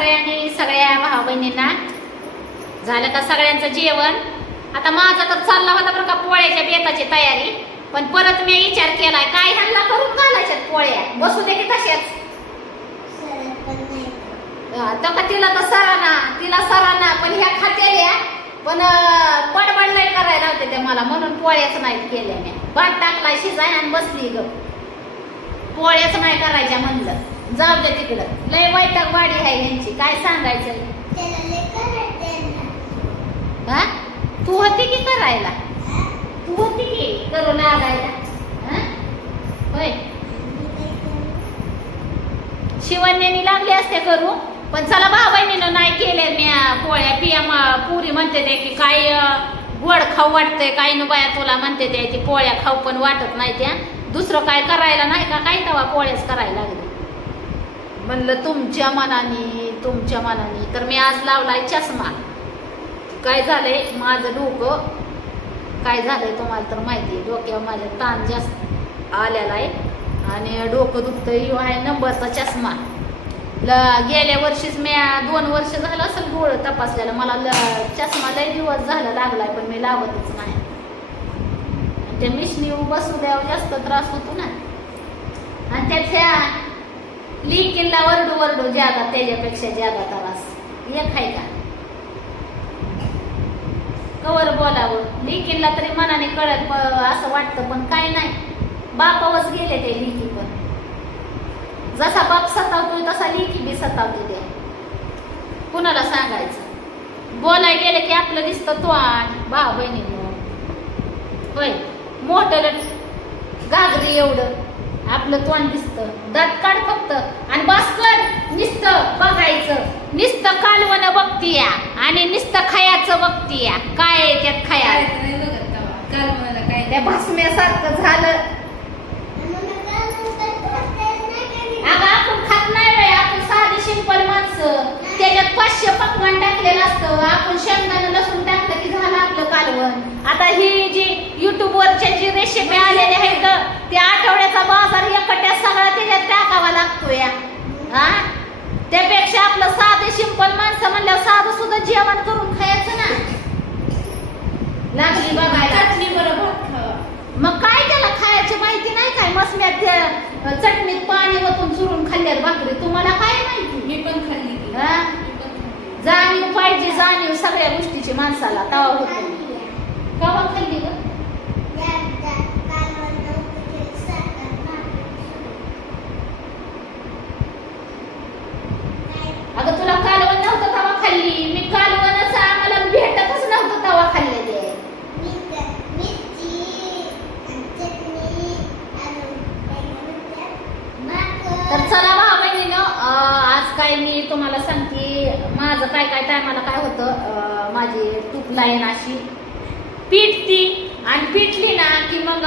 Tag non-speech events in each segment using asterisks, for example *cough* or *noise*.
सगळ्यांनी सगळ्या भाऊ बहिणींना झालं का सगळ्यांचं जेवण? आता माझा तर चालला होता बरं का पोळ्याच्या बेताची तयारी. पण परत मी विचार केलाय काय ह्यांना करून घालायच्यात पोळ्या? बसू दे की तशाच तर का तिला तर सराना तिला सराना पण ह्या खात्याल्या पण पडबड नाही करायला होते ते मला म्हणून पोळ्याच नाही केल्या मी. भात टाकलाय शिजाय आणि बसली ग. पोळ्याच नाही करायच्या म्हणलं. जाऊ दे तिकडं. लय वैताग वाडी आहे यांची काय सांगायचं? हा? तू होती की करायला? तू होती की करू लागायला हा? होय. शिवण्यानी लागले असते करू. पण चला बहिणीनं नाही केले मी पोळ्या पिया मा- पुरी म्हणते ते की काय गोड खाऊ वाटतंय काही न बाया तुला म्हणते ते ती पोळ्या खाऊ पण वाटत नाही त्या. दुसरं काय करायला नाही का? काही तेव्हा पोळ्याच करायला लागले? म्हणलं तुमच्या मनाने तुमच्या मनाने. तर मी आज लावलाय चष्मा. काय झालंय? माझं डोकं काय झालंय तुम्हाला तर माहिती आहे डोक्यावर माझ्या ताण जास्त आलेला आहे आणि डोकं दुखतं यो आहे नंबरचा चष्मा. ल गेल्या वर्षीच मी दोन वर्ष झालं असेल गोळ तपासलेलं. मला ल चष्मा लय दिवस झाला लागलाय पण मी लावतच नाही. आणि त्या मिशनी बसू द्यावं जास्त त्रास होतो ना. आणि त्याच्या लिकिनला वरडू वरडू ज्यादा त्याच्यापेक्षा ज्यादा त्रास. एक आहे का? कवर बोलावं. लिकीला तरी मनाने कळत असं वाटतं पण काय नाही. बापावच गेले ते लिकी पण. जसा बाप सतावतोय तसा लिखी बी सतावतो ते. कुणाला सांगायचं? बोलाय गेलं की आपलं दिसतं तो तोंड भाव बहिणी होय. मोठं घागरी एवढं. आपलं तोंड दिसतं. दात काढ फक्त. आणि बास्कर नुसतं बघायचं. नुसतं कालवण बघतीया. आणि नुसतं खायाचं बघतीया. काय आहे त्यात खाया त्या भस्म्यासारखं झालं. अगं आपण खात नाही आपण साधी सिंपल माणसं. त्याच्यात पाचशे पकवान टाकलेलं असतं. आपण शेंगदाणा लसूण टाकलं की झालं आपलं कालवण. आता ही जी युट्यूब वरच्या जी रेसिपी आलेल्या आहेत त्या आठवड्याचा बाजार एकट्या सगळा त्याच्यात टाकावा लागतो या हा? त्यापेक्षा आपलं साधे सिंपल माणसं म्हणल्यावर साधं सुद्धा जेवण करून खायचं ना. लागली बघायला. चटणी बरोबर. मग काय त्याला खायची माहिती नाही काय? मसम्यात त्या चटणीत पाणी वतून चुरून खाल्ल्यात भाकरी. तुम्हाला काय माहिती? मी पण खाल्ली ती. मी पण खाल्ली. जाणीव पाहिजे जाणीव सगळ्या गोष्टीची माणसाला. तवा होतो. कवा खाल्ली ग अगं तुला कालवण नव्हतं तवा खाल्ली मी कालवणच आम्हाला भेटतच नव्हतं तवा खाल्ले ते तर चला भाऊ बहिणीनं अं, आज काय मी तुम्हाला सांगते माझं काय काय टायमाला काय होतं माझी तूप लाईन अशी पिटती आणि पिटली ना की मग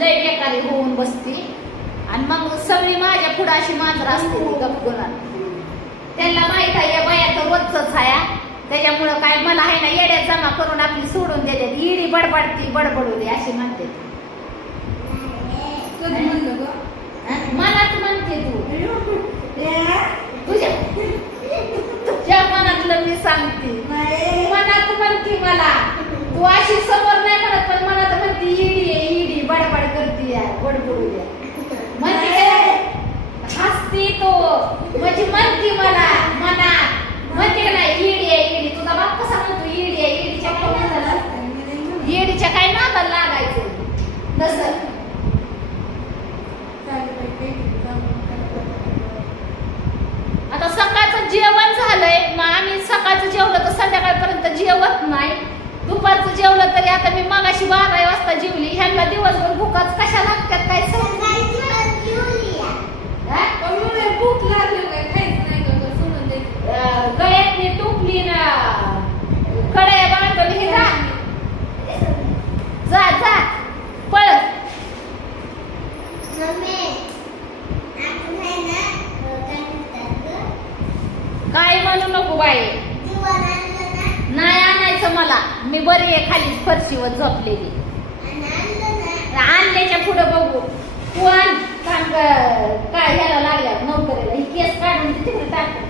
लय बेकारी होऊन बसती. आणि मग सगळी माझ्या पुढं अशी मांजर असते गपगुणार त्यांना माहीत आहे या बायाचं रोजच आहे त्याच्यामुळं काय मला आहे ना येड्यात जमा करून आपली सोडून देते. इडी बडबडती बडबडू दे अशी म्हणते? मनात म्हणते तू. तुझ्या मी सांगते. मनात म्हणते मला. तू अशी समोर नाही म्हणत पण मनात म्हणते इडी आहे इडी बडबड करते या बडबडू द्या म्हणते काय? हसती तो. म्हणजे म्हणते मला मनात. म्हणते नाही इडी आहे इडी. तुझा बाप कसा म्हणतो इडी आहे इडीच्या काय नादाला इडीच्या काय नादाला लागायचं. तसं आता सकाळचं जेवण झालंय. मग आम्ही सकाळचं जेवलं तर संध्याकाळपर्यंत जेवत नाही. दुपारचं जेवलं तरी आता मी मगाशी बारा वाजता जेवली. ह्यांना दिवसभर भूकच कशा लागतात काय भूक लागली टुपली ना कड्या बांधून हे जा जा जा पळ काय म्हणू नको बाई नाही आणायचं मला मी बरी आहे खाली फरशीवर झोपलेली आणल्याच्या पुढे बघू कोण काम क- काय ह्याला लागल्या नोकरीला ही केस काढून ती तिकडे टाक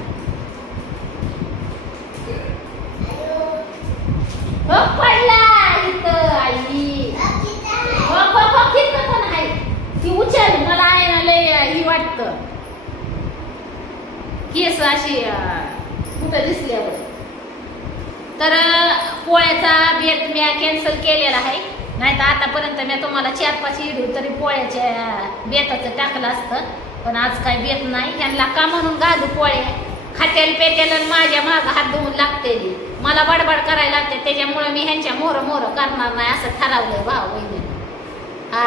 हो पडला इथं आई हो हो हो तिथं पण आहे ती उचल मला आहे ना लय ही वाटतं केस अशी अं, कुठं दिसल्यावर तर पोळ्याचा बेत मी कॅन्सल केलेला आहे. नाही तर आतापर्यंत मी तुम्हाला चार पाच इडू तरी पोळ्याच्या बेताचं टाकलं असतं. पण आज काय बेत नाही. ह्यांना का म्हणून घालू पोळ्या? खात्याला पेट्याला माझ्या माग हात धुवून लागते मला बडबड करायला लागते. त्याच्यामुळे मी ह्यांच्या मोर मोर करणार नाही असं ठरवलंय भाऊ बहिणी हा.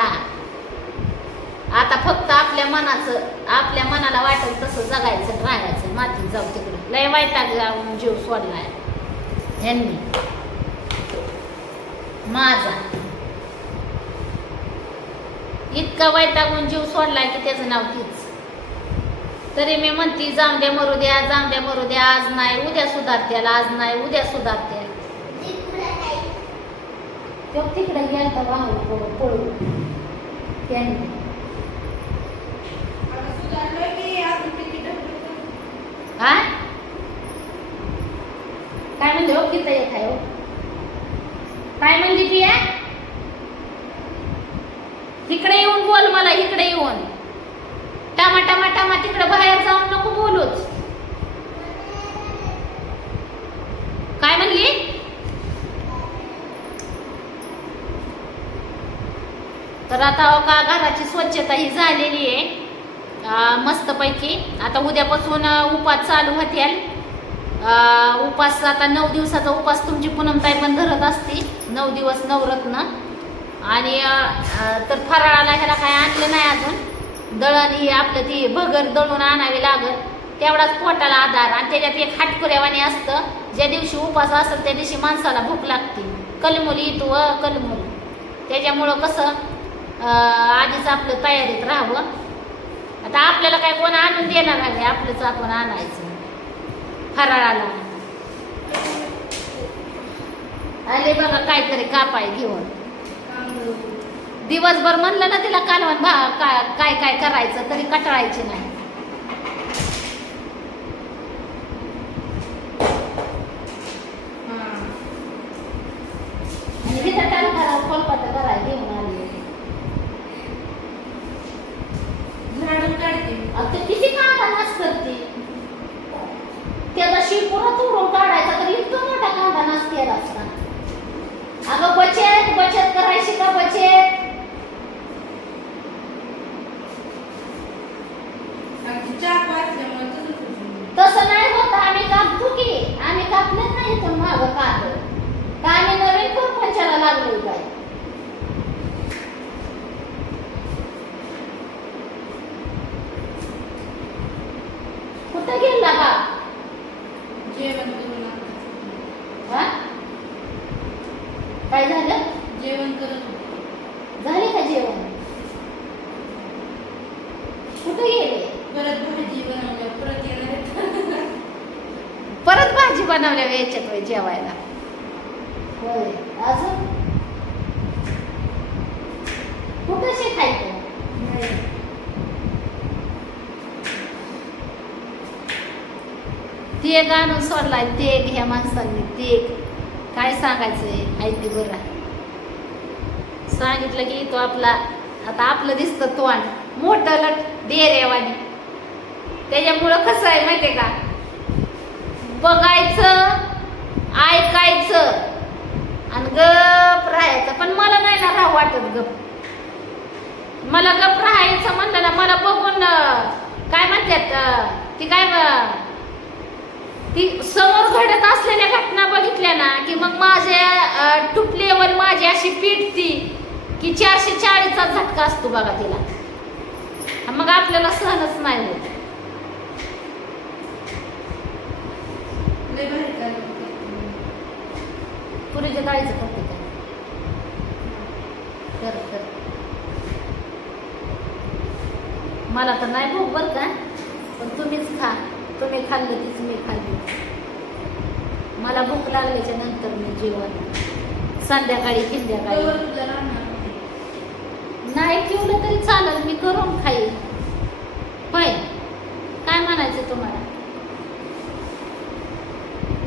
आता मनाचं आपल्या मनाला वाटेल तसं जगायचं राहायचं मातीत जाऊ तिकडं. लय जाऊन जीव सोडलाय. यांनी. माझा. इतका वैतागून जीव सोडलाय की त्याचं नाव तीच. तरी मी म्हणती जाऊन द्या मरू द्या जाऊन द्या मरू द्या आज नाही उद्या सुधारत्याल आज नाही उद्या सुधारत्याल तो तिकडे वाहू पळू पळू त्यांनी आता सुधारलोय की अजून किती ढकलत हा? काय म्हणजे हो? किती येत आहे हो? काय म्हणली पिया तिकडे येऊन बोल मला इकडे येऊन. टामा टामा टामा तिकडे बाहेर जाऊन नको बोलूच. काय म्हणली? तर आता हो का घराची स्वच्छता ही झालेली आहे. मस्तपैकी. आता उद्यापासून उपास चालू होतील. उपास आता नऊ दिवसाचा उपास तुमची पूनमताई पण धरत असते नऊ दिवस नवरत्न. आणि तर फराळाला ह्याला काय आणलं नाही अजून. दळण ही आपलं ती भगर दळून आणावी लागत तेवढाच पोटाला आधार. आणि त्याच्यात एक हाटकुऱ्यावाने असतं. ज्या दिवशी उपास असेल त्या दिवशी माणसाला भूक लागते. कलमुली येतो व कलमुल. त्याच्यामुळं कसं आधीच आपलं तयारीत राहावं. आपल्याला काय कोण आणून देणार आहे? आपलंच आपण आणायचं. फराळाला. आले बघा काहीतरी कापाय घेऊन. दिवसभर म्हणलं ना तिला कालवण भा काय काय करायचं तरी कटाळायची नाही आणि तिथं त्याला घरात कोलपातं करायला घेऊन आली झाडून काढते आता ते किती कांदा नाच करते त्याचा शिपुरा तोडून काढायचा तर इतका मोठा कांदा नाच केला असता अगं बचत बचत करायची का बचत आणि चार वाजल्यामुळे तसंच होतं. तसं नाही होत आम्ही कापतो की आम्ही कापलेच नाही इथून माग कांद का आम्ही नवीन परपंचाला लागलो काय कुठं गेला बा जेवण करून आता. हा काय झालं? जेवण करत होते. झाले का जेवण? कुठे गेले? परत भाजी बनवल्या परत येणार. परत भाजी बनवल्या याच्यात जेवायला. होय. अजून? कुठं शे खायचं? ते एक आणून सोडलाय ते ह्या माणसांनी ते काय सांगायचंय? ऐकते बरं. सांगितलं की तो आपला आता आपलं दिसतं तोंड. मोठं लट डेरेवानी त्याच्यामुळं कसं आहे माहितीये का? बघायचं ऐकायचं. आणि गप राहायचं. पण मला नाही ना राह वाटत गप. मला गप राहायचं म्हणलं ना मला बघून काय म्हणतात ती काय ती समोर घडत असलेल्या घटना बघितल्या ना की मग माझ्या टुपलेवर माझी अशी पिटती की चारशे चाळीसचा झटका असतो बघा तिला. मग आपल्याला सहनच नाही होत. पुरीच्या डाळीचं करते का कर कर मला तर नाही भूक बरं का पण तुम्हीच खा. तुम्ही खाल्लं तीच मी खाल्ली. मला भूक लागल्याच्या नंतर मी जेवण. संध्याकाळी संध्याकाळी नाही. ठेवलं तरी चालेल मी करून खाईल होय काय म्हणायचं तुम्हाला?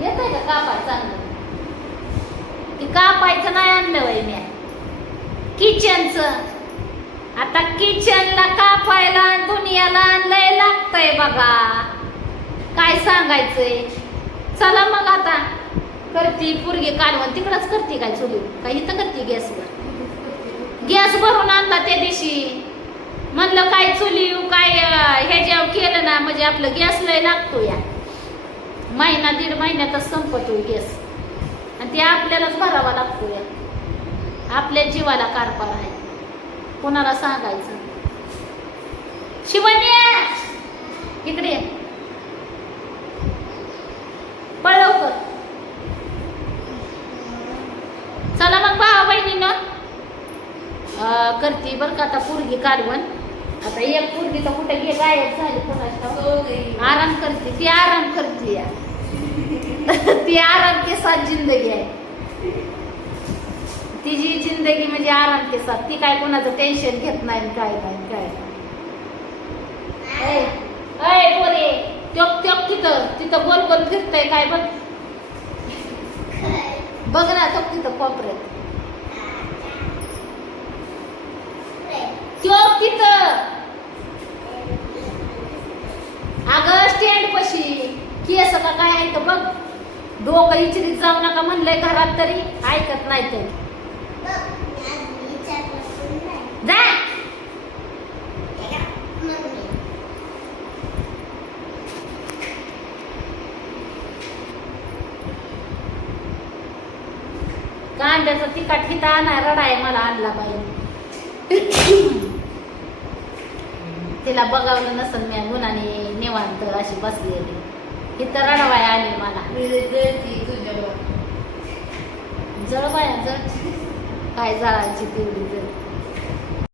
येत आहे का कापा चांगलं? ती कापायचं नाही आणलं वय मी. किचनच. आता किचनला कापायला दुनियाला लय लागतंय बघा. सांगायचंय. चला मग आता. करती पुरगी कालवण तिकडच करते काय चुली? काय इथं करते गॅसवर गॅस भरून आणला त्या दिवशी. म्हणलं काय चुली काय हे ह्याच्यावर केलं ना म्हणजे आपलं गॅस लय लागतो या महिना दीड महिन्यातच संपतो गॅस. आणि ते आपल्यालाच भरावा लागतो या आपल्या जीवाला कारभार आहे. कोणाला सांगायचं? शिवण्या इकडे पळ लवकर. चला मग भावा बहिणीनं. करते बरं का आता पुरगी काढवण. आता एक पुरगी तर कुठे घे गायब झाली कोणाच्या गई. आराम करते ती आराम करते या. *laughs* ती आराम के साथ जिंदगी आहे. तिची जिंदगी म्हणजे आराम के साथ ती काय कोणाचं टेन्शन घेत नाही काय काय ऐ पोरे. त्योक त्योक तिथं तिथं गोल गोल फिरतय काय बघ बघ ना तो तिथं कोपऱ्यात. त्योक तिथं. अगं स्टँड पशी. केस का काय आहे बघ. डोकं इचरीत जाऊ नका म्हणलंय घरात तरी. ऐकत नाही तर जा कांद्याचा तिखट हिता आणा रडाय मला आणला बाई. तिला बघावलं नसल मी गुणाने निवांत अशी बसलेली. इथं रडवाय आली मला. मी जळती तुझ्यावर. जळ बाया जळ. काय जळायची तेवढी जळ